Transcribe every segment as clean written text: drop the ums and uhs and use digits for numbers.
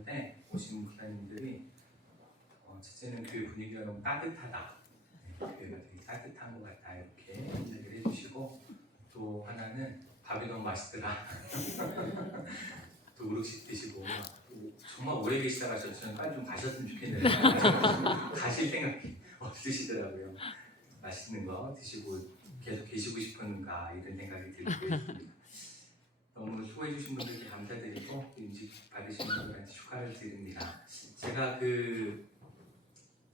데 오신 목사님들이 첫째는 교회 분위기가 너무 따뜻하다, 교회가 되게 따뜻한 것 같다 이렇게 얘기를 해주시고, 또 하나는 밥이 너무 맛있더라 또 우럭식 드시고, 정말 오래 계시다 가셔서 저는 빨리 좀 가셨으면 좋겠는데 가실 생각이 없으시더라고요. 맛있는 거 드시고 계속 계시고 싶은가 이런 생각이 들고 있습니다. 너무 수고해 주신 분들께 감사드리고 인식 받으신 분들한테 축하를 드립니다. 제가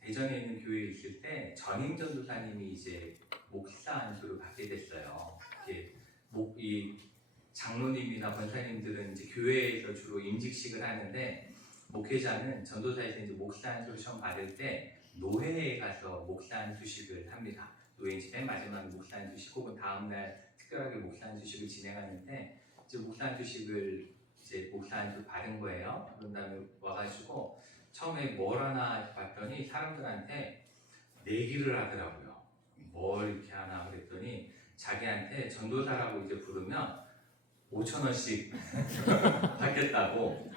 대전에 있는 교회에 있을 때 전임 전도사님이 이제 목사 안수를 받게 됐어요. 이 장로님이나 권사님들은 이제 교회에서 주로 임직식을 하는데, 목회자는 전도사에서 이제 목사 안수를 처음 받을 때 노회에 가서 목사 안수식을 합니다. 노회 이제 맨 마지막에 목사 안수식 혹은 다음날 특별하게 목사 안수식을 진행하는데, 이제 목사 안수식을 이제 목사 안수 받은 거예요. 그런 다음에 와가지고 처음에 뭘 하나 봤더니 사람들한테 내기를 하더라고요. 뭘 이렇게 하나 그랬더니 자기한테 전도사라고 이제 부르면 5,000원씩 받겠다고.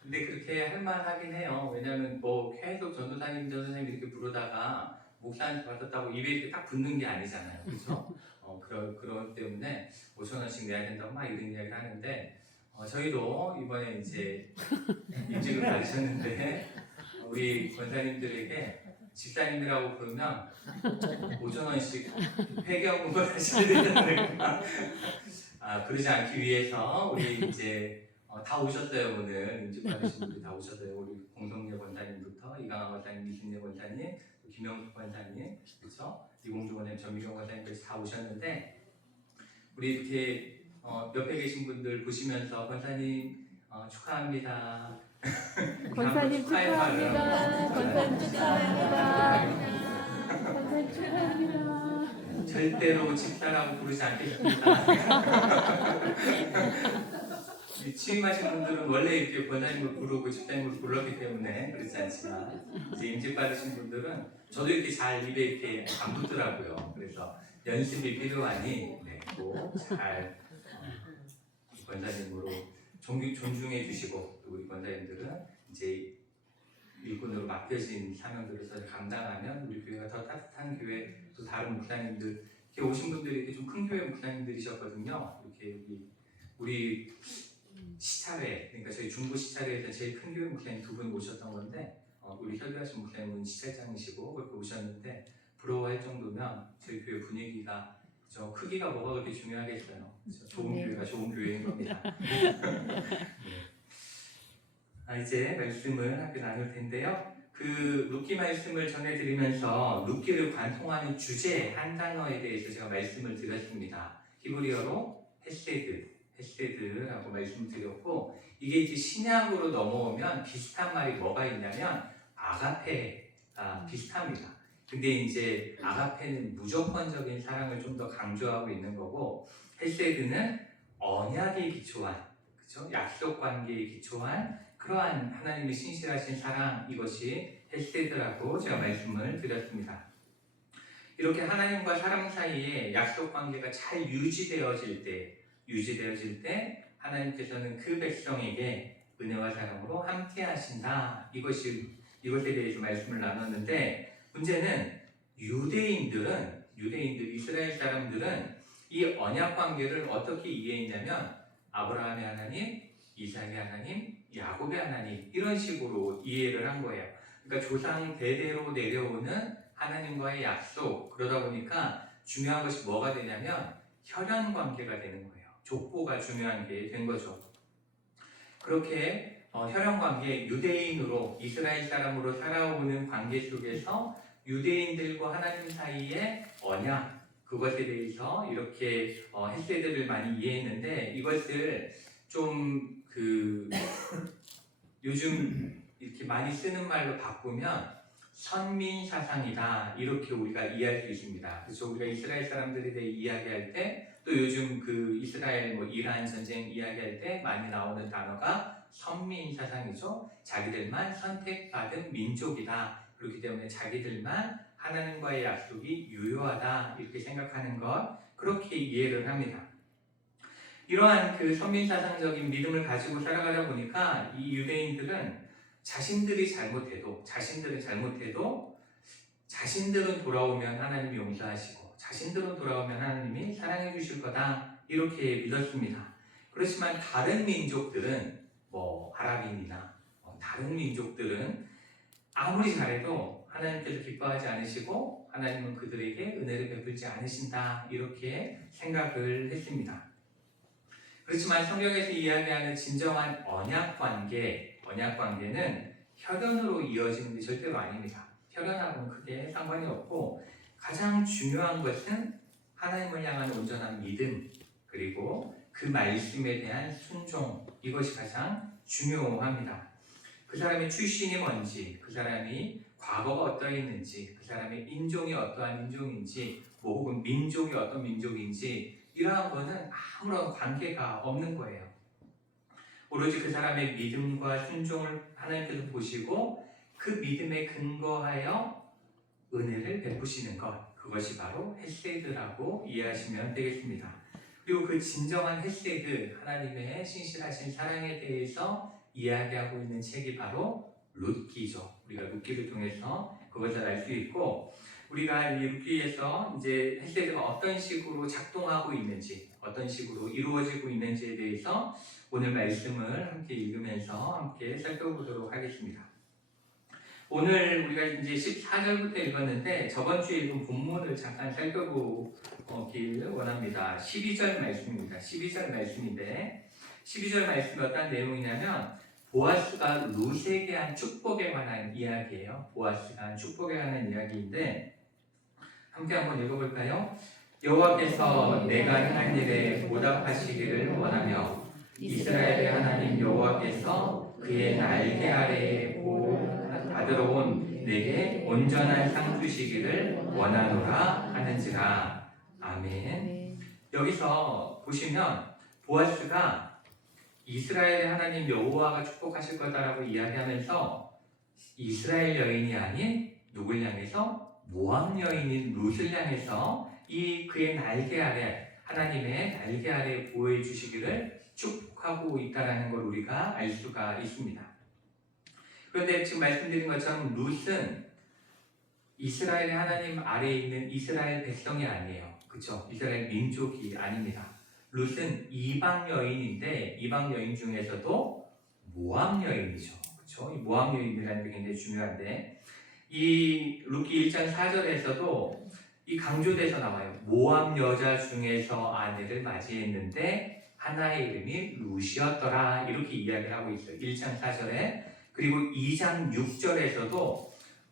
근데 그렇게 할만하긴 해요. 왜냐면 뭐 계속 전도사님 이렇게 부르다가 목사 안수 받았다고 입에 이렇게 딱 붙는 게 아니잖아요. 그렇죠? 그런 때문에 5,000원씩 내야 된다고 막 이런 이야기를 하는데, 저희도 이번에 이제 임직을 받으셨는데 우리 권사님들에게 집사님이라고 부르면 5,000원씩 회계연금을 하셔야 된다니까. 그러지 않기 위해서 우리 이제 다 오셨어요. 오늘 임직 받으신 분들이 다 오셨어요. 우리 공동예 권사님부터 이강화 권사님, 이순재 권사님, 김영숙 권사님, 그렇죠? 이공주 권사님, 전미경 권사님까지 다 오셨는데, 우리 이렇게 옆에 계신 분들 보시면서 권사님 축하합니다. 권사님 축하합니다. 권사님 축하합니다. 권사님 축하합니다. 절대로 집사라고 부르지 않겠습니다. 취임하신 분들은 원래 이렇게 권사님을 부르고 집사님을 불렀기 때문에 그렇지 않지만, 이제 임직 받으신 분들은 저도 이렇게 잘 입에 이렇게 안 붙더라고요. 그래서 연습이 필요하니 잘 권사님으로 존중해 주시고, 또 우리 권사님들은 이제 일꾼으로 맡겨진 사명들을 감당하면 우리 교회가 더 따뜻한 교회, 또 다른 목사님들, 이렇게 오신 분들이 이렇게 좀 큰 교회 목사님들이셨거든요. 이렇게 우리 시차회, 그러니까 저희 중부 시차회에서 제일 큰 교회 목사님 두 분 오셨던 건데, 우리 설교하신 목사님은 시찰장이시고 그렇게 오셨는데, 부러워할 정도면 저희 교회 분위기가, 저 크기가 뭐가 그렇게 중요하겠어요. 좋은 교회가 좋은 교회인 겁니다. 이제 말씀을 함께 나눌 텐데요. 룻기 말씀을 전해드리면서 룻기를 관통하는 주제 한 단어에 대해서 제가 말씀을 드렸습니다. 히브리어로 헤세드라고 말씀드렸고, 이게 이제 신약으로 넘어오면 비슷한 말이 뭐가 있냐면 아가페가 비슷합니다. 근데 이제 아가페는 무조건적인 사랑을 좀 더 강조하고 있는 거고, 헤세드는 언약에 기초한, 그렇죠? 약속 관계에 기초한 그러한 하나님의 신실하신 사랑, 이것이 헤세드라고 제가 말씀을 드렸습니다. 이렇게 하나님과 사람 사이에 약속 관계가 잘 유지되어질 때 하나님께서는 그 백성에게 은혜와 사랑으로 함께 하신다. 이것에 대해서 말씀을 나눴는데, 문제는 유대인들, 이스라엘 사람들은 이 언약 관계를 어떻게 이해했냐면 아브라함의 하나님, 이삭의 하나님, 야곱의 하나님, 이런 식으로 이해를 한 거예요. 그러니까 조상 대대로 내려오는 하나님과의 약속, 그러다 보니까 중요한 것이 뭐가 되냐면 혈연 관계가 되는 거예요. 족보가 중요한 게 된 거죠. 그렇게 혈연 관계, 유대인으로 이스라엘 사람으로 살아오는 관계 속에서 유대인들과 하나님 사이의 언약, 그것에 대해서 이렇게 헤세드를 많이 이해했는데, 이것을 좀 요즘 이렇게 많이 쓰는 말로 바꾸면 선민사상이다, 이렇게 우리가 이해할 수 있습니다. 그래서 우리가 이스라엘 사람들에 대해 이야기할 때, 또 요즘 이스라엘 이란 전쟁 이야기할 때 많이 나오는 단어가 선민사상이죠. 자기들만 선택받은 민족이다. 그렇기 때문에 자기들만 하나님과의 약속이 유효하다, 이렇게 생각하는 것, 그렇게 이해를 합니다. 이러한 그 선민사상적인 믿음을 가지고 살아가다 보니까 이 유대인들은 자신들은 잘못해도 자신들은 돌아오면 하나님이 용서하시고 자신들은 돌아오면 하나님이 사랑해 주실 거다 이렇게 믿었습니다. 그렇지만 다른 민족들은 아랍인이나 다른 민족들은 아무리 잘해도 하나님께서 기뻐하지 않으시고 하나님은 그들에게 은혜를 베풀지 않으신다 이렇게 생각을 했습니다. 그렇지만 성경에서 이야기하는 진정한 언약관계는 혈연으로 이어지는 게 절대로 아닙니다. 혈연하고는 크게 상관이 없고 가장 중요한 것은 하나님을 향한 온전한 믿음 그리고 그 말씀에 대한 순종 이것이 가장 중요합니다. 그 사람의 출신이 뭔지, 그 사람이 과거가 어떠했는지, 그 사람의 인종이 어떠한 인종인지, 혹은 민족이 어떤 민족인지 이러한 것은 아무런 관계가 없는 거예요. 오로지 그 사람의 믿음과 순종을 하나님께서 보시고 그 믿음에 근거하여 은혜를 베푸시는 것, 그것이 바로 헤세드라고 이해하시면 되겠습니다. 그리고 그 진정한 헤세드, 하나님의 신실하신 사랑에 대해서 이야기하고 있는 책이 바로 룻기죠. 우리가 룻기를 통해서 그것을 알 수 있고, 우리가 이 룻기에서 이제 헤세드가 어떤 식으로 작동하고 있는지, 어떤 식으로 이루어지고 있는지에 대해서 오늘 말씀을 함께 읽으면서 함께 살펴보도록 하겠습니다. 오늘 우리가 이제 14절부터 읽었는데 저번 주에 읽은 본문을 잠깐 살펴보길 원합니다. 12절 말씀입니다. 12절 말씀인데 12절 말씀이 어떤 내용이냐면 보아스가 룻에게 한 축복에 관한 이야기예요. 보아스가 한 축복에 관한 이야기인데 함께 한번 읽어볼까요? 여호와께서 내가 행한 일에 보답하시기를 원하며 이스라엘의 하나님 여호와께서 그의 날개 아래에 받으러 온 내게 온전한 상 주시기를 원하노라 하는지라. 아멘. 여기서 보시면 보아스가 이스라엘의 하나님 여호와가 축복하실 거다라고 이야기하면서 이스라엘 여인이 아닌 누굴 향해서 모압 여인인 룻을 향해서 이 그의 날개 아래 하나님의 날개 아래 보호해 주시기를 축복하고 있다라는 걸 우리가 알 수가 있습니다. 그런데 지금 말씀드린 것처럼 룻은 이스라엘의 하나님 아래에 있는 이스라엘 백성이 아니에요. 그렇죠? 이스라엘 민족이 아닙니다. 룻은 이방 여인인데 이방 여인 중에서도 모압 여인이죠. 그렇죠? 이 모압 여인이라는 게 굉장히 중요한데 이 룻기 1장 4절에서도 이 강조돼서 나와요. 모압 여자 중에서 아내를 맞이했는데 하나의 이름이 룻이었더라 이렇게 이야기를 하고 있어요. 1장 4절에 그리고 2장 6절에서도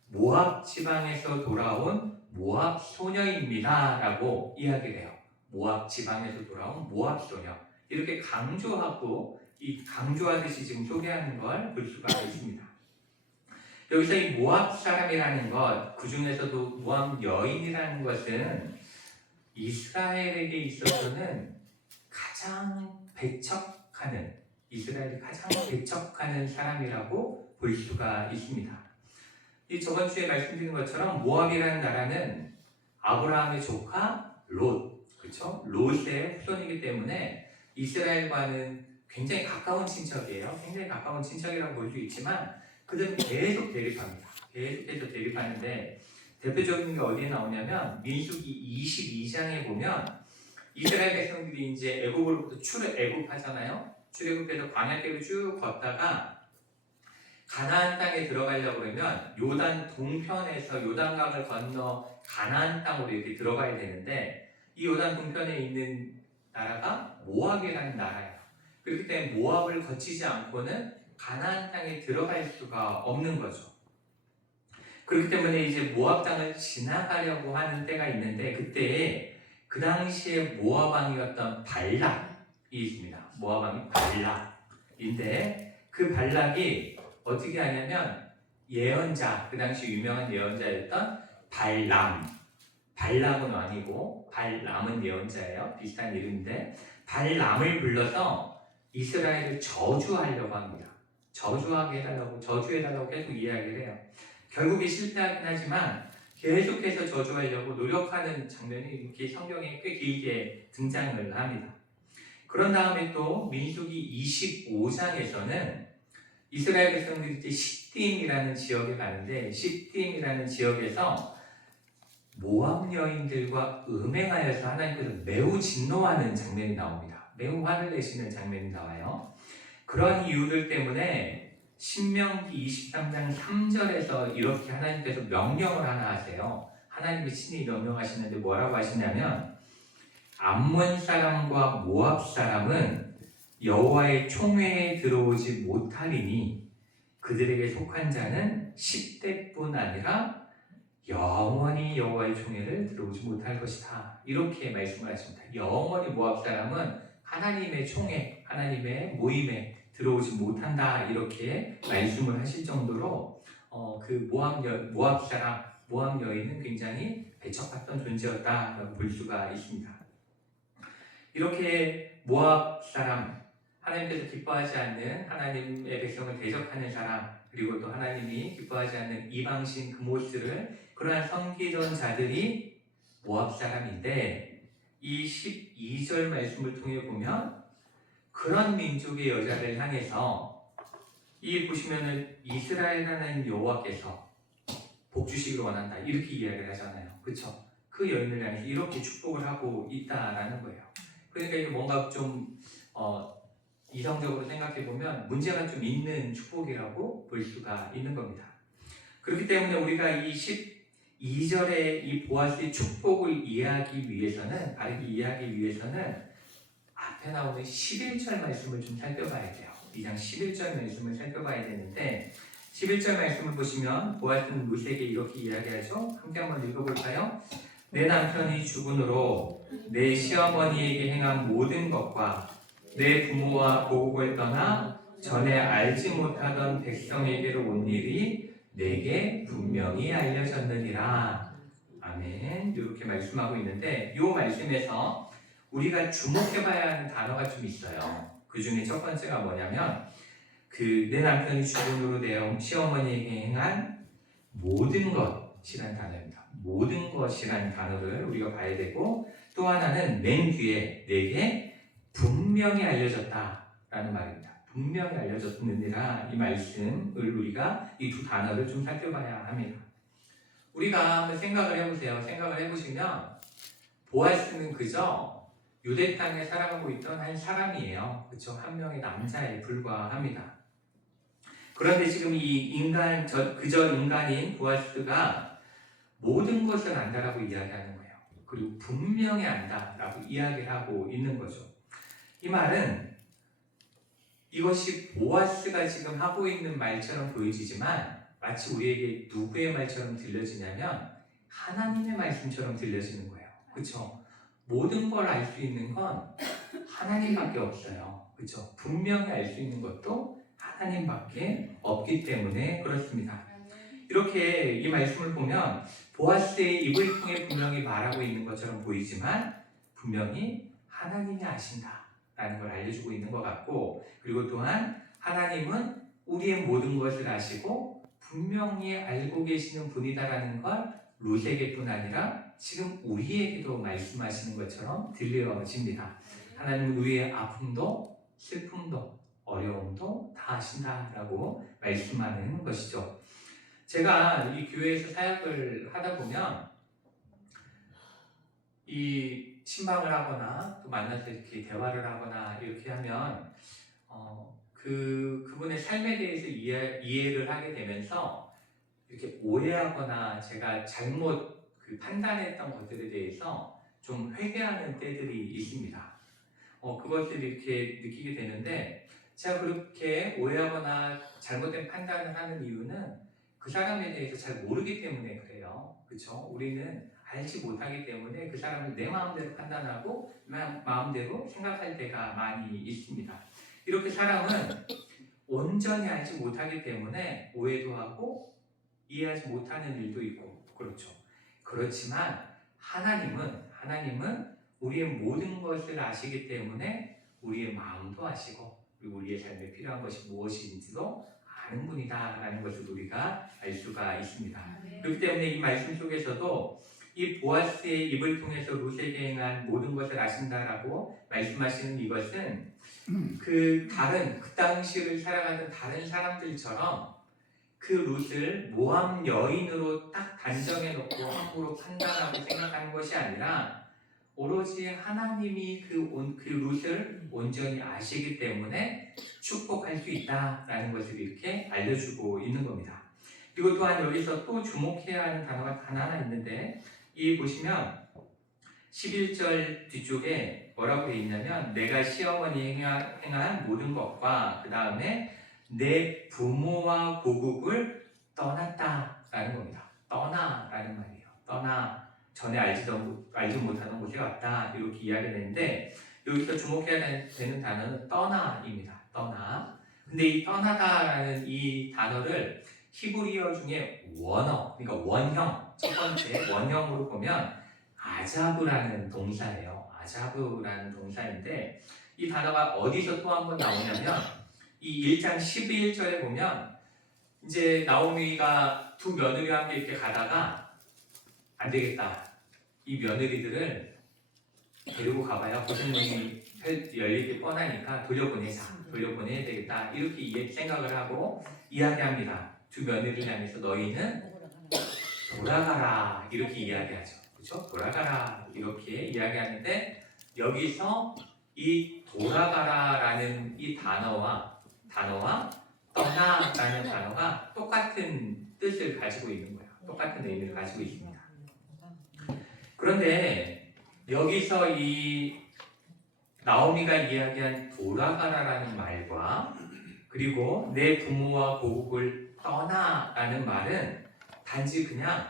모압 지방에서 돌아온 모압 소녀입니다 라고 이야기를 해요. 모압 지방에서 돌아온 모압 소녀 이렇게 강조하고 이 강조하듯이 지금 소개하는 걸 볼 수가 있습니다. 여기서 이 모압 사람이라는 것, 그 중에서도 모압 여인이라는 것은 이스라엘에게 있어서는 가장 배척하는 이스라엘이 가장 배척하는 사람이라고 볼 수가 있습니다. 이 저번 주에 말씀드린 것처럼 모압이라는 나라는 아브라함의 조카 롯, 그렇죠? 롯의 후손이기 때문에 이스라엘과는 굉장히 가까운 친척이에요. 굉장히 가까운 친척이라고 볼 수 있지만 그들은 계속 대립합니다. 계속해서 대립하는데 대표적인 게 어디에 나오냐면 민수기 22장에 보면 이스라엘 백성들이 이제 애굽으로부터 애굽하잖아요. 출애굽해서 광야길을 쭉 걷다가 가나안 땅에 들어가려고 그러면 요단 동편에서 요단강을 건너 가나안 땅으로 이렇게 들어가야 되는데 이 요단 동편에 있는 나라가 모압이라는 나라예요. 그렇기 때문에 모압을 거치지 않고는 가나안 땅에 들어갈 수가 없는 거죠. 그렇기 때문에 이제 모압 땅을 지나가려고 하는 때가 있는데 그때 그 당시에 모압 왕이었던 발락이 있습니다. 모압 왕이 발락인데 그 발락이 어떻게 하냐면 예언자, 그 당시 유명한 예언자였던 발람은 아니고 발람은 예언자예요. 비슷한 이름인데 발람을 불러서 이스라엘을 저주하려고 합니다. 저주해달라고 계속 이야기를 해요. 결국에 실패하긴 하지만 계속해서 저주하려고 노력하는 장면이 이렇게 성경에 꽤 길게 등장을 합니다. 그런 다음에 또 민수기 25장에서는 이스라엘 백성들이 이제 시딤이라는 지역에 가는데 시딤이라는 지역에서 모압 여인들과 음행하여서 하나님께서 매우 진노하는 장면이 나옵니다. 매우 화를 내시는 장면이 나와요. 그런 이유들 때문에 신명기 23장 3절에서 이렇게 하나님께서 명령을 하나 하세요. 하나님이 친히 명령하시는데 뭐라고 하시냐면 암몬 사람과 모압 사람은 여호와의 총회에 들어오지 못하리니 그들에게 속한 자는 10대뿐 아니라 영원히 여호와의 총회를 들어오지 못할 것이다. 이렇게 말씀을 하십니다. 영원히 모압 사람은 하나님의 총회, 하나님의 모임에 들어오지 못한다. 이렇게 말씀을 하실 정도로 그 모압 사람, 모압 여인은 굉장히 배척받던 존재였다라고 볼 수가 있습니다. 이렇게 모압 사람, 하나님께서 기뻐하지 않는 하나님의 백성을 대적하는 사람, 그리고 또 하나님이 기뻐하지 않는 이방신 그모스를 그러한 섬기던 자들이 모압 사람인데 이 12절 말씀을 통해 보면 그런 민족의 여자를 향해서 이 보시면은 이스라엘 하나님 여호와께서 복 주시기를 원한다 이렇게 이야기를 하잖아요. 그렇죠? 그 여인을 향해서 이렇게 축복을 하고 있다라는 거예요. 그러니까 이게 뭔가 좀 이성적으로 생각해 보면 문제가 좀 있는 축복이라고 볼 수가 있는 겁니다. 그렇기 때문에 우리가 이 12절의 이 보아스의 축복을 이해하기 위해서는 앞에 나오는 11절 말씀을 좀 살펴봐야 돼요. 2장 11절 말씀을 살펴봐야 되는데 11절 말씀을 보시면 보아스는 루세에게 이렇게 이야기하죠. 함께 한번 읽어볼까요? 내 남편이 죽은으로 내 시어머니에게 행한 모든 것과 내 부모와 고국을 떠나 전에 알지 못하던 백성에게로 온 일이 내게 분명히 알려졌느니라. 아멘. 이렇게 말씀하고 있는데 이 말씀에서 우리가 주목해봐야 하는 단어가 좀 있어요. 그 중에 첫 번째가 뭐냐면 내 남편이 죽음으로 내 시어머니에게 행한 모든 것이라는 단어입니다. 모든 것이라는 단어를 우리가 봐야 되고 또 하나는 맨 뒤에 내게 분명히 알려졌다라는 말입니다. 분명히 알려졌느니라 이 말씀을 우리가 이 두 단어를 좀 살펴봐야 합니다. 우리가 한번 생각을 해보세요. 생각을 해보시면 보아스는 그저 유대 땅에 살아가고 있던 한 사람이에요. 그렇죠? 한 명의 남자에 불과합니다. 그런데 지금 그저 인간인 보아스가 모든 것을 안다라고 이야기하는 거예요. 그리고 분명히 안다라고 이야기를 하고 있는 거죠. 이 말은 이것이 보아스가 지금 하고 있는 말처럼 보여지지만 마치 우리에게 누구의 말처럼 들려지냐면 하나님의 말씀처럼 들려지는 거예요. 그렇죠? 모든 걸 알 수 있는 건 하나님밖에 없어요. 그렇죠? 분명히 알 수 있는 것도 하나님밖에 없기 때문에 그렇습니다. 이렇게 이 말씀을 보면 보아스의 입을 통해 분명히 말하고 있는 것처럼 보이지만 분명히 하나님이 아신다라는 걸 알려주고 있는 것 같고 그리고 또한 하나님은 우리의 모든 것을 아시고 분명히 알고 계시는 분이다라는 걸 루세에게뿐 아니라 지금 우리에게도 말씀하시는 것처럼 들려집니다. 하나님은 우리의 아픔도 슬픔도 어려움도 다 아신다라고 말씀하는 것이죠. 제가 이 교회에서 사역을 하다 보면 이 신방을 하거나 또 만나서 이렇게 대화를 하거나 이렇게 하면 그분의 삶에 대해서 이해를 하게 되면서 이렇게 오해하거나 제가 잘못 판단했던 것들에 대해서 좀 회개하는 때들이 있습니다. 그것을 이렇게 느끼게 되는데 제가 그렇게 오해하거나 잘못된 판단을 하는 이유는 그 사람에 대해서 잘 모르기 때문에 그래요. 그렇죠? 우리는 알지 못하기 때문에 그 사람을 내 마음대로 판단하고 마음대로 생각할 때가 많이 있습니다. 이렇게 사람은 온전히 알지 못하기 때문에 오해도 하고 이해하지 못하는 일도 있고 그렇죠. 그렇지만 하나님은 우리의 모든 것을 아시기 때문에 우리의 마음도 아시고 그리고 우리의 삶에 필요한 것이 무엇인지도 아는 분이다라는 것을 우리가 알 수가 있습니다. 그렇기 때문에 이 말씀 속에서도 이 보아스의 입을 통해서 룻에게 행한 모든 것을 아신다라고 말씀하시는 이것은 그 당시를 살아가는 다른 사람들처럼 그 룻을 모함 여인으로 딱 단정해 놓고 함부로 판단하고 생각하는 것이 아니라 오로지 하나님이 그 룻을 온전히 아시기 때문에 축복할 수 있다라는 것을 이렇게 알려주고 있는 겁니다. 그리고 또한 여기서 또 주목해야 하는 단어가 하나 있는데, 이 보시면 11절 뒤쪽에 뭐라고 되어 있냐면 내가 시어머니 행한 모든 것과 그 다음에 내 부모와 고국을 떠났다라는 겁니다. 떠나라는 말이에요. 떠나, 전에 알지 못하던 곳에 왔다, 이렇게 이야기되는데 여기서 주목해야 되는 단어는 떠나입니다. 떠나. 근데 이 떠나다라는 이 단어를 히브리어 중에 원어, 그러니까 원형, 첫 번째 원형으로 보면 아자브라는 동사예요. 아자브라는 동사인데 이 단어가 어디서 또 한 번 나오냐면 이 1장 11절에 보면 이제 나오미가 두 며느리와 함께 이렇게 가다가 안 되겠다, 이 며느리들을 데리고 가봐야 고생문이 열리기 뻔하니까 돌려보내야 되겠다, 이렇게 생각을 하고 이야기합니다. 두 며느리를 향해서 너희는 돌아가라, 이렇게 이야기하죠. 그렇죠? 돌아가라, 이렇게 이야기하는데 여기서 이 돌아가라라는 이 단어와 떠나라는 단어가 똑같은 뜻을 가지고 있는 거예요. 똑같은 의미를 가지고 있습니다. 그런데 여기서 이 나오미가 이야기한 돌아가라라는 말과 그리고 내 부모와 고국을 떠나라는 말은 단지 그냥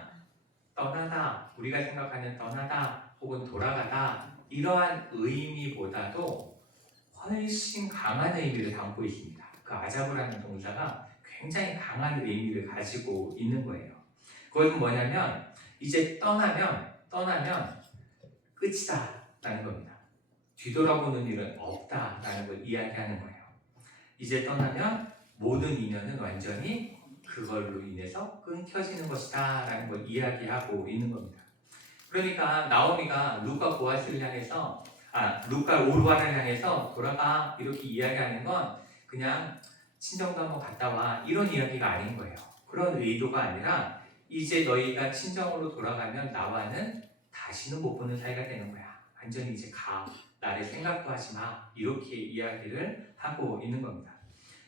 떠나다, 우리가 생각하는 떠나다 혹은 돌아가다, 이러한 의미보다도 훨씬 강한 의미를 담고 있습니다. 그 아자브라는 동사가 굉장히 강한 의미를 가지고 있는 거예요. 그것은 뭐냐면 이제 떠나면 끝이다 라는 겁니다. 뒤돌아보는 일은 없다 라는 걸 이야기하는 거예요. 이제 떠나면 모든 인연은 완전히 그걸로 인해서 끊겨지는 것이다 라는 걸 이야기하고 있는 겁니다. 그러니까 나오미가 루카 오르바를 향해서 돌아가, 이렇게 이야기하는 건 그냥 친정도 한번 갔다 와, 이런 이야기가 아닌 거예요. 그런 의도가 아니라 이제 너희가 친정으로 돌아가면 나와는 다시는 못 보는 사이가 되는 거야. 완전히 이제 가, 나를 생각도 하지 마, 이렇게 이야기를 하고 있는 겁니다.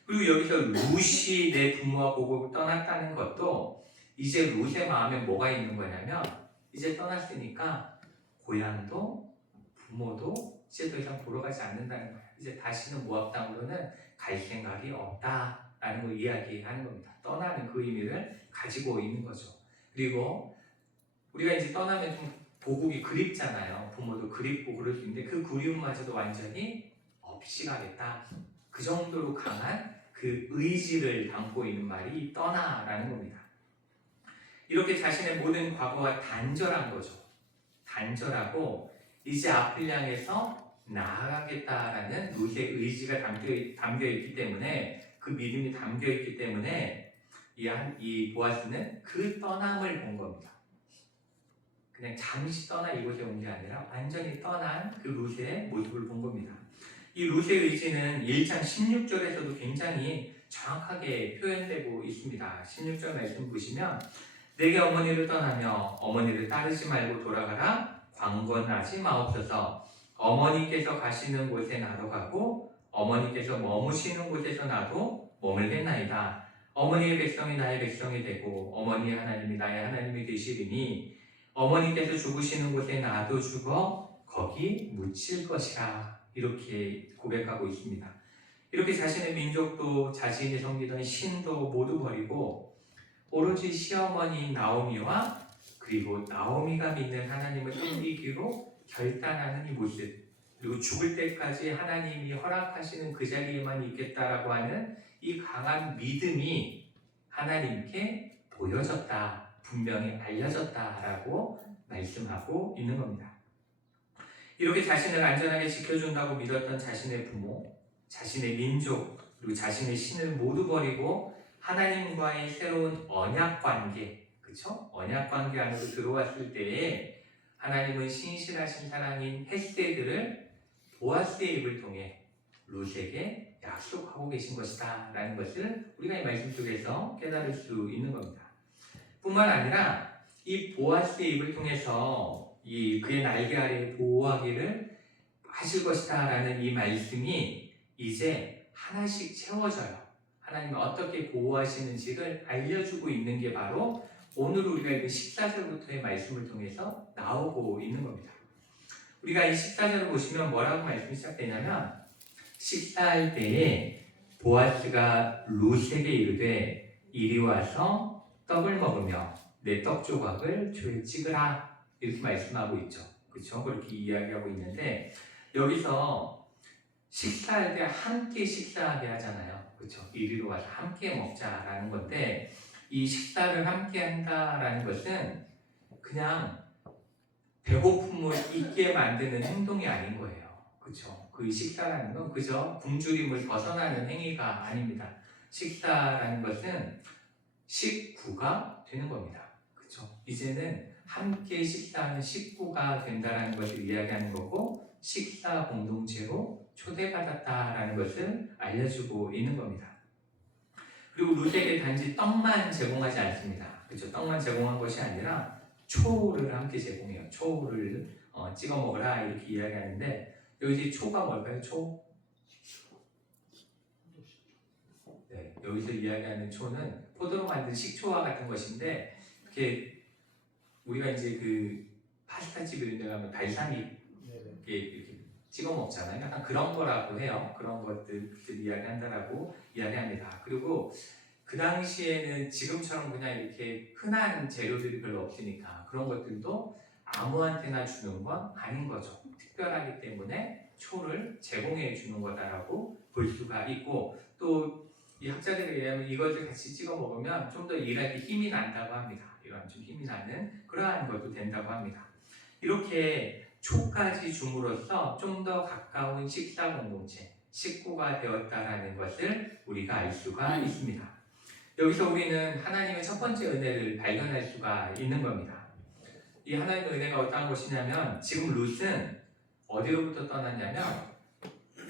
그리고 여기서 룻이 내 부모와 고국을 떠났다는 것도 이제 룻의 마음에 뭐가 있는 거냐면 이제 떠났으니까 고향도 부모도 이제 더 이상 보러 가지 않는다는 거예요. 이제 다시는 모압 땅으로는 갈 생각이 없다라는 걸 이야기하는 겁니다. 떠나는 그 의미를 가지고 있는 거죠. 그리고 우리가 이제 떠나면 좀 고국이 그립잖아요. 부모도 그립고 그럴 수 있는데 그 그리움마저도 완전히 없이 가겠다. 그 정도로 강한 그 의지를 담고 있는 말이 떠나라는 겁니다. 이렇게 자신의 모든 과거와 단절한 거죠. 단절하고 이제 앞을 향해서 나아가겠다라는 룻의 의지가 담겨 있기 때문에, 그 믿음이 담겨 있기 때문에 이 보아스는 그 떠남을 본 겁니다. 그냥 잠시 떠나 이곳에 온 게 아니라 완전히 떠난 그 룻의 모습을 본 겁니다. 이 룻의 의지는 1장 16절에서도 굉장히 정확하게 표현되고 있습니다. 16절 말씀 보시면 내게 어머니를 떠나며 어머니를 따르지 말고 돌아가라. 광권하지 마옵소서. 어머니께서 가시는 곳에 나도 가고 어머니께서 머무시는 곳에서 나도 머물겠나이다. 어머니의 백성이 나의 백성이 되고 어머니의 하나님이 나의 하나님이 되시리니 어머니께서 죽으시는 곳에 나도 죽어 거기 묻힐 것이라. 이렇게 고백하고 있습니다. 이렇게 자신의 민족도 자신이 섬기던 신도 모두 버리고 오로지 시어머니 나오미와 그리고 나오미가 믿는 하나님을 섬기기로 결단하는 이 모습, 그리고 죽을 때까지 하나님이 허락하시는 그 자리에만 있겠다라고 하는 이 강한 믿음이 하나님께 보여졌다, 분명히 알려졌다라고 말씀하고 있는 겁니다. 이렇게 자신을 안전하게 지켜준다고 믿었던 자신의 부모, 자신의 민족, 그리고 자신의 신을 모두 버리고 하나님과의 새로운 언약 관계, 그쵸? 언약 관계 안으로 들어왔을 때에 하나님은 신실하신 사랑인 헤세드를 보아스의 입을 통해 룻에게 약속하고 계신 것이다 라는 것을 우리가 이 말씀 속에서 깨달을 수 있는 겁니다. 뿐만 아니라 이 보아스의 입을 통해서 이 그의 날개 아래 보호하기를 하실 것이다 라는 이 말씀이 이제 하나씩 채워져요. 하나님이 어떻게 보호하시는지를 알려주고 있는 게 바로 오늘 우리가 읽은 14절부터의 말씀을 통해서 나오고 있는 겁니다. 우리가 이 14절을 보시면 뭐라고 말씀이 시작되냐면 식사할 때에 보아스가 룻에게 이르되 이리 와서 떡을 먹으며 내 떡 조각을 조에 찍으라 이렇게 말씀하고 있죠. 그렇죠? 그렇게 이야기하고 있는데 여기서 식사할 때 함께 식사하게 하잖아요. 그렇죠? 이리로 와서 함께 먹자라는 건데 이 식사를 함께 한다라는 것은 그냥 배고픔을 잊게 만드는 행동이 아닌 거예요. 그렇죠? 그 식사라는 건 그저 굶주림을 벗어나는 행위가 아닙니다. 식사라는 것은 식구가 되는 겁니다. 그렇죠? 이제는 함께 식사하는 식구가 된다는 것을 이야기하는 거고 식사 공동체로 초대받았다라는 것을 알려주고 있는 겁니다. 그리고 룻에게 단지 떡만 제공하지 않습니다. 그렇죠? 떡만 제공한 것이 아니라 초를 함께 제공해요. 초를 찍어 먹으라 이렇게 이야기하는데 여기서 초가 뭘까요? 초? 네, 여기서 이야기하는 초는 포도로 만든 식초와 같은 것인데 이렇게 우리가 이제 그 파스타집 이런 데 가면 발사믹 이렇게 찍어 먹잖아요. 약간 그런 거라고 해요. 그런 것들 이야기한다라고 이야기합니다. 그리고 그 당시에는 지금처럼 그냥 이렇게 흔한 재료들이 별로 없으니까 그런 것들도 아무한테나 주는 건 아닌 거죠. 특별하기 때문에 초를 제공해 주는 거다라고 볼 수가 있고 또 이 학자들에 의하면 이것을 같이 찍어 먹으면 좀 더 일하기 힘이 난다고 합니다. 이런 좀 힘이 나는 그러한 것도 된다고 합니다. 이렇게 초까지 줌으로써 좀 더 가까운 식사 공동체, 식구가 되었다라는 것을 우리가 알 수가 있습니다. 여기서 우리는 하나님의 첫 번째 은혜를 발견할 수가 있는 겁니다. 이 하나님의 은혜가 어떠한 것이냐면 지금 룻은 어디로부터 떠났냐면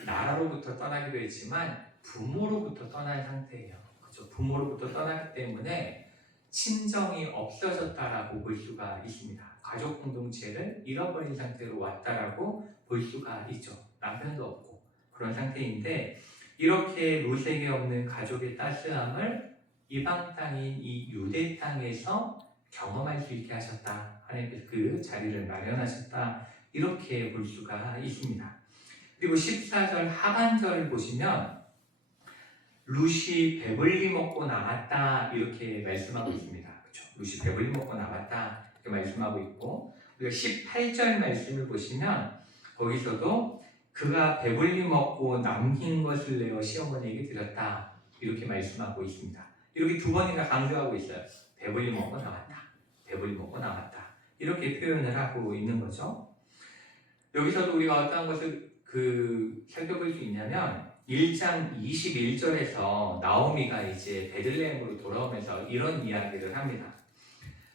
나라로부터 떠나기도 했지만 부모로부터 떠난 상태예요. 그렇죠? 부모로부터 떠났기 때문에 친정이 없어졌다라고 볼 수가 있습니다. 가족 공동체를 잃어버린 상태로 왔다라고 볼 수가 있죠. 남편도 없고 그런 상태인데 이렇게 룻에게 없는 가족의 따스함을 이방 땅인 이 유대 땅에서 경험할 수 있게 하셨다. 하나님께서 그 자리를 마련하셨다. 이렇게 볼 수가 있습니다. 그리고 14절 하반절을 보시면 룻이 배불리 먹고 나갔다 이렇게 말씀하고 있습니다. 그렇죠? 룻이 배불리 먹고 나갔다 이렇게 말씀하고 있고 우리가 18절 말씀을 보시면 거기서도 그가 배불리 먹고 남긴 것을 내어 시어머니에게 드렸다 이렇게 말씀하고 있습니다. 이렇게 두 번이나 강조하고 있어요. 배불리 먹고 나갔다. 배불리 먹고 나갔다. 이렇게 표현을 하고 있는 거죠. 여기서도 우리가 어떠한 것을 살펴볼 수 있냐면 1장 21절에서 나오미가 이제 베들레헴으로 돌아오면서 이런 이야기를 합니다.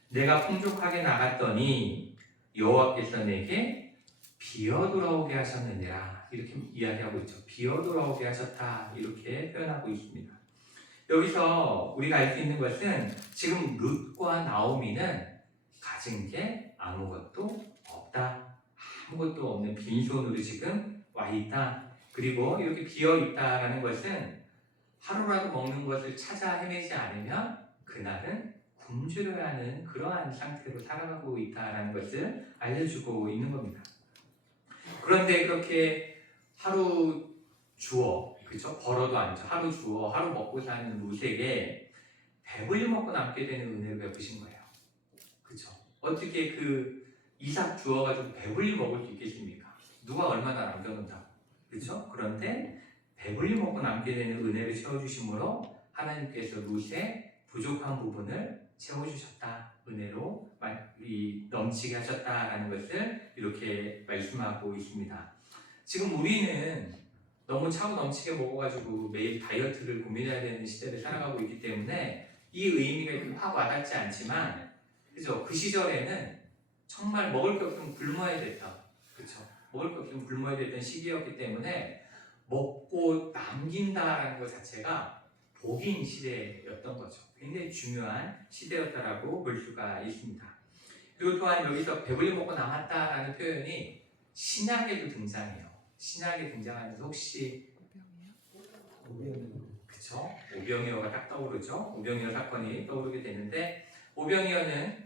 내가 풍족하게 나갔더니 여호와께서 내게 비어 돌아오게 하셨느니라 이렇게 이야기하고 있죠. 비어 돌아오게 하셨다 이렇게 표현하고 있습니다. 여기서 우리가 알 수 있는 것은 지금 룻과 나오미는 가진 게 아무것도 없다. 아무것도 없는 빈손으로 지금 와 있다. 그리고 이렇게 비어 있다라는 것은 하루라도 먹는 것을 찾아 헤매지 않으면 그날은 굶주려야 하는 그러한 상태로 살아가고 있다라는 것을 알려주고 있는 겁니다. 그런데 그렇게 하루 주어, 그렇죠? 벌어도 아니죠. 하루 주어, 하루 먹고 사는 룻에게 배불리 먹고 남게 되는 은혜를 베푸신 거예요. 그렇죠? 어떻게 그 이삭 주어가지고 배불리 먹을 수 있겠습니까? 누가 얼마나 남겨놓는다고. 그렇죠? 그런데 배불리 먹고 남게 되는 은혜를 채워주심으로 하나님께서 룻의 부족한 부분을 채워주셨다. 은혜로 넘치게 하셨다라는 것을 이렇게 말씀하고 있습니다. 지금 우리는 너무 차고 넘치게 먹어가지고 매일 다이어트를 고민해야 되는 시대를 살아가고 있기 때문에 이 의미가 확 와닿지 않지만 그죠? 그 시절에는 정말 먹을 게 없으면 굶어야 됐다. 그렇죠? 먹을 게 없으면 굶어야 됐던 시기였기 때문에 먹고 남긴다라는 것 자체가 복인 시대였던 거죠. 굉장히 중요한 시대였다라고 볼 수가 있습니다. 그리고 또한 여기서 배불리 먹고 남았다라는 표현이 신약에도 등장해요. 신약에 등장하면서 혹시 그쵸? 오병이어가 딱 떠오르죠? 오병이어 사건이 떠오르게 되는데 오병이어는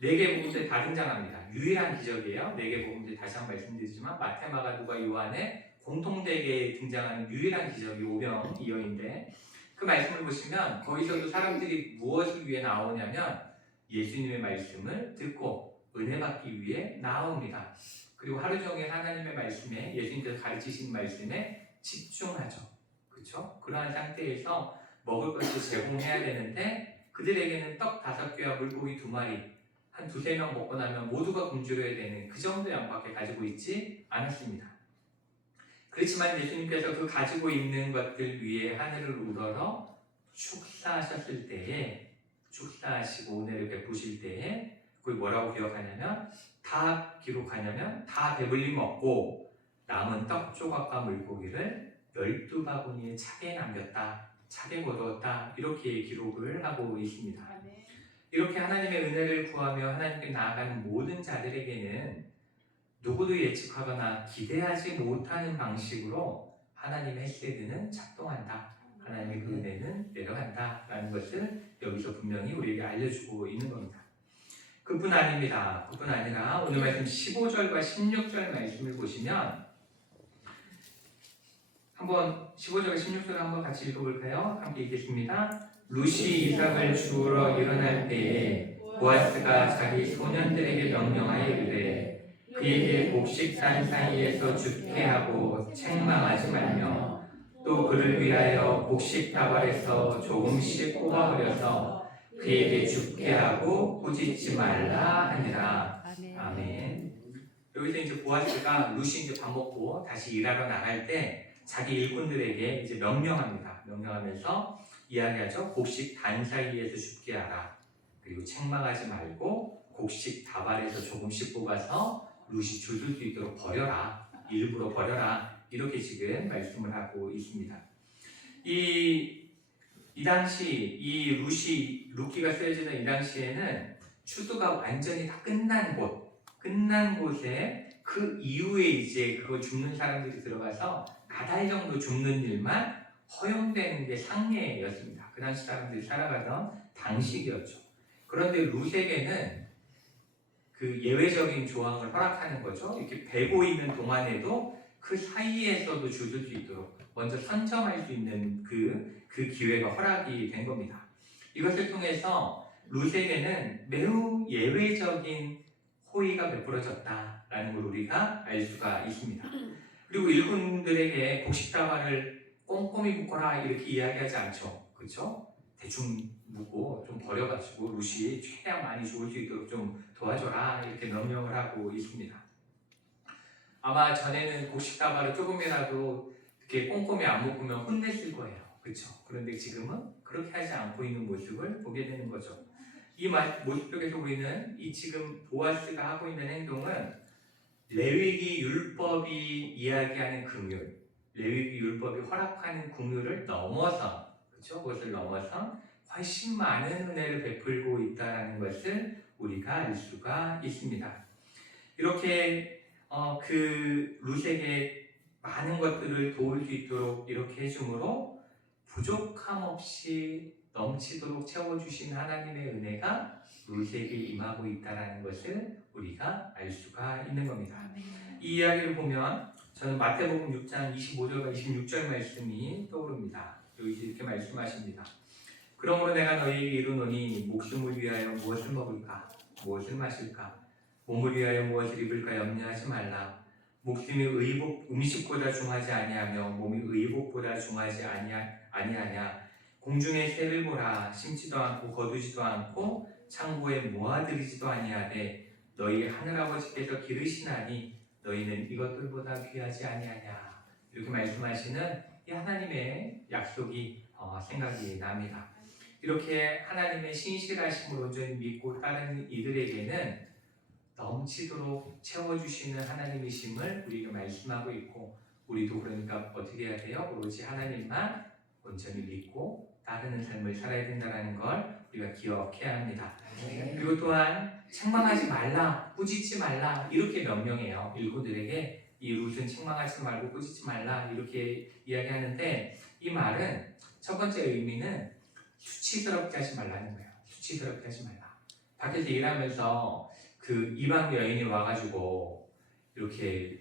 4개 복음서에 다 등장합니다. 유일한 기적이에요. 4개 복음서에 다시 한번 말씀드리지만 마태, 마가, 누가, 요한에 공통되게 등장하는 유일한 기적이 오병이어인데 그 말씀을 보시면 거기서도 사람들이 무엇을 위해 나오냐면 예수님의 말씀을 듣고 은혜 받기 위해 나옵니다. 그리고 하루 종일 하나님의 말씀에 예수님께서 가르치신 말씀에 집중하죠. 그렇죠? 그러한 상태에서 먹을 것을 제공해야 되는데 그들에게는 떡 5개와 물고기 2마리 한 2-3명 먹고 나면 모두가 굶주려야 되는 그 정도 양밖에 가지고 있지 않았습니다. 그렇지만 예수님께서 그 가지고 있는 것들 위에 하늘을 우러러 축사하셨을 때에 축사하시고 은혜를 베푸실 때에 그걸 뭐라고 기록하냐면 다 기록하냐면 다 배불리 먹고 남은 떡 조각과 물고기를 12바구니에 차게 남겼다. 차게 거두었다. 이렇게 기록을 하고 있습니다. 이렇게 하나님의 은혜를 구하며 하나님께 나아가는 모든 자들에게는 누구도 예측하거나 기대하지 못하는 방식으로 하나님의 헤세드는 작동한다. 하나님의 그 은혜는 내려간다. 라는 것을 여기서 분명히 우리에게 알려주고 있는 겁니다. 그뿐 아닙니다. 그뿐 아니라 오늘 말씀 15절과 16절 말씀을 보시면 한번 15절과 16절 한번 같이 읽어볼까요? 함께 읽겠습니다. 루시 이삭을 주우러 일어날 때에 보아스가 자기 소년들에게 명령하여 이르되 그에게 곡식단 사이에서 죽게 하고 책망하지 말며 또 그를 위하여 곡식 다발에서 조금씩 뽑아버려서 그에게 죽게 하고 꾸짖지 말라 하니라. 아멘. 여기서 이제 보아스가 루시 이제 밥 먹고 다시 일하러 나갈 때 자기 일꾼들에게 이제 명령합니다. 명령하면서 이야기하죠. 곡식 단 사이에서 죽게 하라. 그리고 책망하지 말고 곡식 다발에서 조금씩 뽑아서 루시 줄을 수 있도록 버려라. 일부러 버려라. 이렇게 지금 말씀을 하고 있습니다. 이 당시 이 루키가 쓰여지는 이 당시에는 추수가 완전히 다 끝난 곳에 그 이후에 이제 그거 줍는 사람들이 들어가서 4달 정도 줍는 일만 허용되는 게 상례였습니다. 그 당시 사람들이 살아가던 방식이었죠. 그런데 룻에게는 그 예외적인 조항을 허락하는 거죠. 이렇게 베고 있는 동안에도 그 사이에서도 주실 수 있도록 먼저 선점할 수 있는 그 기회가 허락이 된 겁니다. 이것을 통해서 룻에게는 매우 예외적인 호의가 베풀어졌다라는 걸 우리가 알 수가 있습니다. 그리고 일꾼들에게 곡식 다발을 꼼꼼히 묶어라 이렇게 이야기하지 않죠. 그렇죠? 대충 묶고 좀 버려가지고 룻이 최대한 많이 죽을 수 있도록 좀 도와줘라 이렇게 명령을 하고 있습니다. 아마 전에는 곡식 다발을 조금이라도 이렇게 꼼꼼히 안 묶으면 혼냈을 거예요. 그렇죠? 그런데 지금은 그렇게 하지 않고 있는 모습을 보게 되는 거죠. 이 모습 속에서 우리는 이 지금 보아스가 하고 있는 행동은 레위기 율법이 이야기하는 긍휼, 레위기 율법이 허락하는 긍휼을 넘어서, 그렇죠? 그것을 넘어서 훨씬 많은 은혜를 베풀고 있다는 것을 우리가 알 수가 있습니다. 이렇게 그 룻에게 많은 것들을 도울 수 있도록 이렇게 해줌으로 부족함 없이 넘치도록 채워주신 하나님의 은혜가 룻에게 임하고 있다는 것을 우리가 알 수가 있는 겁니다. 이 이야기를 보면 저는 마태복음 6장 25절과 26절 말씀이 떠오릅니다. 여기서 이렇게 말씀하십니다. 그러므로 내가 너희에게 이르노니 목숨을 위하여 무엇을 먹을까? 무엇을 마실까? 몸을 위하여 무엇을 입을까 염려하지 말라. 목숨이 음식보다 중하지 아니하며 몸이 의복보다 중하지 아니하냐. 공중의 새를 보라. 심지도 않고 거두지도 않고 창고에 모아들이지도 아니하되 너희 하늘아버지께서 기르시나니 너희는 이것들보다 귀하지 아니하냐. 이렇게 말씀하시는 이 하나님의 약속이 생각이 납니다. 이렇게 하나님의 신실하심을 온전히 믿고 따르는 이들에게는 넘치도록 채워주시는 하나님이심을 우리가 말씀하고 있고, 우리도 그러니까 어떻게 해야 돼요? 오로지 하나님만 온전히 믿고 따르는 삶을 살아야 된다는 걸 우리가 기억해야 합니다. 그리고 또한 책망하지 말라, 꾸짖지 말라 이렇게 명령해요. 일꾼들에게 이 룻은 책망하지 말고 꾸짖지 말라 이렇게 이야기하는데, 이 말은 첫 번째 의미는 수치스럽게 하지 말라는 거예요. 수치스럽게 하지 말라. 밖에서 일하면서 그 이방 여인이 와가지고 이렇게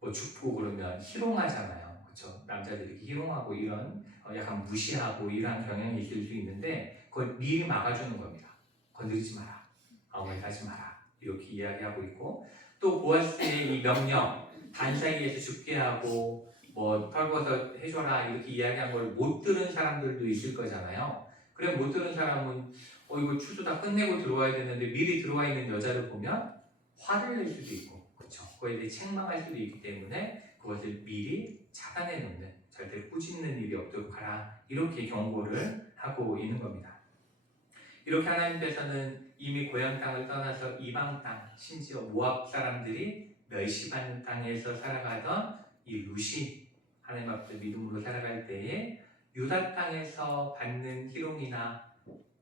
뭐 죽고 그러면 희롱하잖아요. 그렇죠? 남자들이 이렇게 희롱하고 이런 약간 무시하고 이런 경향이 있을 수 있는데, 그걸 미리 막아주는 겁니다. 건드리지 마라, 아무 말 하지 마라 이렇게 이야기하고 있고, 또 보아스의 이 명령, 단 사이에서 죽게 하고 뭐 털거서 해줘라 이렇게 이야기한 걸 못 들은 사람들도 있을 거잖아요. 그래 못 들은 사람은 이거 추수 다 끝내고 들어와야 되는데 미리 들어와 있는 여자를 보면 화를 낼 수도 있고, 그렇죠? 그거에 대해 책망할 수도 있기 때문에 그것을 미리 차단해 놓는, 절대 꾸짖는 일이 없도록 하라 이렇게 경고를 하고 있는 겁니다. 이렇게 하나님께서는 이미 고향 땅을 떠나서 이방 땅, 심지어 모압 사람들이 멸시받는 땅에서 살아가던 이 룻이 하나님 앞에 믿음으로 살아갈 때에 유다 땅에서 받는 희롱이나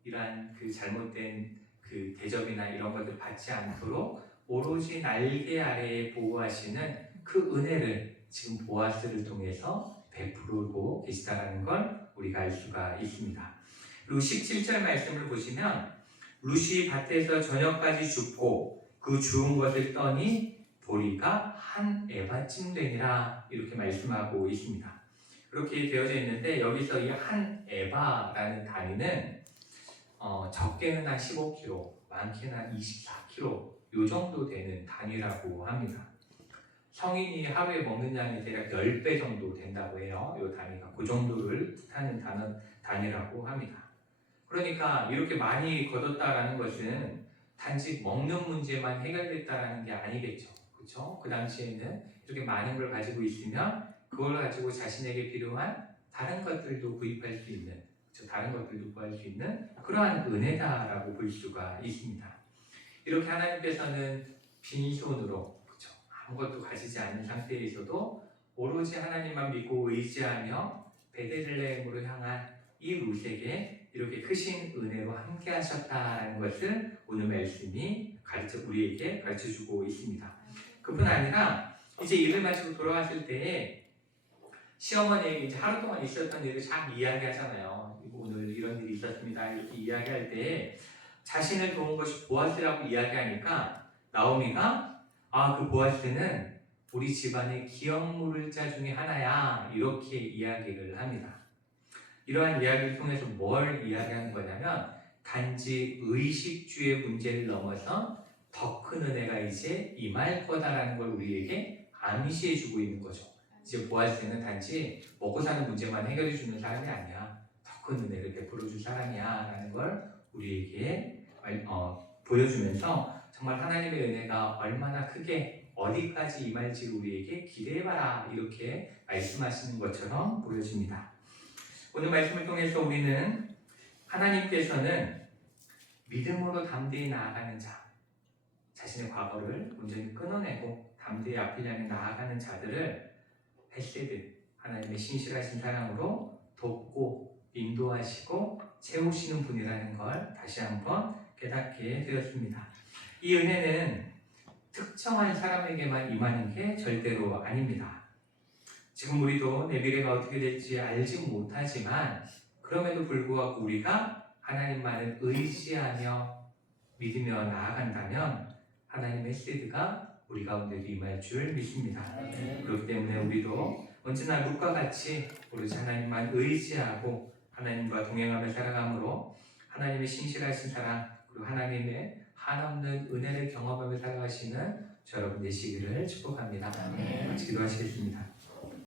이러한 그 잘못된 그 대접이나 이런 것들 받지 않도록 오로지 날개 아래에 보호하시는 그 은혜를 지금 보아스를 통해서 베풀고 계시다는 걸 우리가 알 수가 있습니다. 그리고 17절 말씀을 보시면 룻이 밭에서 저녁까지 줍고 그 주운 것을 떠니 보리가 한 에바쯤 되니라 이렇게 말씀하고 있습니다. 그렇게 되어져 있는데, 여기서 이 한 에바라는 단위는 적게는 한 15kg, 많게는 한 24kg 요 정도 되는 단위라고 합니다. 성인이 하루에 먹는 양이 대략 10배 정도 된다고 해요. 이 단위가 그 정도를 뜻하는 단위라고 합니다. 그러니까 이렇게 많이 거뒀다라는 것은 단지 먹는 문제만 해결됐다라는 게 아니겠죠. 그렇죠? 그 당시에는 이렇게 많은 걸 가지고 있으면 그걸 가지고 자신에게 필요한 다른 것들도 구입할 수 있는, 그렇죠? 다른 것들도 구할 수 있는 그러한 은혜다라고 볼 수가 있습니다. 이렇게 하나님께서는 빈손으로, 그렇죠? 아무것도 가지지 않은 상태에서도 오로지 하나님만 믿고 의지하며 베들레헴으로 향한 이 룻에게 이렇게 크신 은혜로 함께 하셨다는 것을 오늘 말씀이 우리에게 가르쳐주고 있습니다. 그뿐 아니라 이제 일을 마치고 돌아왔을 때에 시어머니에게 이제 하루 동안 있었던 일을 잘 이야기하잖아요. 오늘 이런 일이 있었습니다 이렇게 이야기할 때 자신을 도운 것이 보아스라고 이야기하니까 나오미가 그 보아스는 우리 집안의 기억물을 자 중에 하나야 이렇게 이야기를 합니다. 이러한 이야기를 통해서 뭘 이야기하는 거냐면, 단지 의식주의 문제를 넘어서 더 큰 은혜가 이제 임할 거다라는 걸 우리에게 암시해 주고 있는 거죠. 이제 보아스는 단지 먹고 사는 문제만 해결해 주는 사람이 아니야, 더 큰 은혜를 베풀어 줄 사람이야 라는 걸 우리에게 보여주면서 정말 하나님의 은혜가 얼마나 크게 어디까지 임할지 우리에게 기대해봐라 이렇게 말씀하시는 것처럼 보여집니다. 오늘 말씀을 통해서 우리는 하나님께서는 믿음으로 담대히 나아가는 자, 자신의 과거를 온전히 끊어내고 담대히 앞을 향해 나아가는 자들을 헤세드, 하나님의 신실하신 사랑으로 돕고 인도하시고 채우시는 분이라는 걸 다시 한번 깨닫게 되었습니다. 이 은혜는 특정한 사람에게만 임하는 게 절대로 아닙니다. 지금 우리도 내 미래가 어떻게 될지 알지 못하지만 그럼에도 불구하고 우리가 하나님만을 의지하며 믿으며 나아간다면 하나님의 헤세드가 우리 가운데도 임할 줄 믿습니다. 그렇기 때문에 우리도 언제나 룻과 같이 오로지 하나님만 의지하고 하나님과 동행하며 살아감으로 하나님의 신실하신 사랑 그리고 하나님의 한없는 은혜를 경험하며 살아가시는 저 여러분 되시기를 축복합니다. 같이 기도하시겠습니다.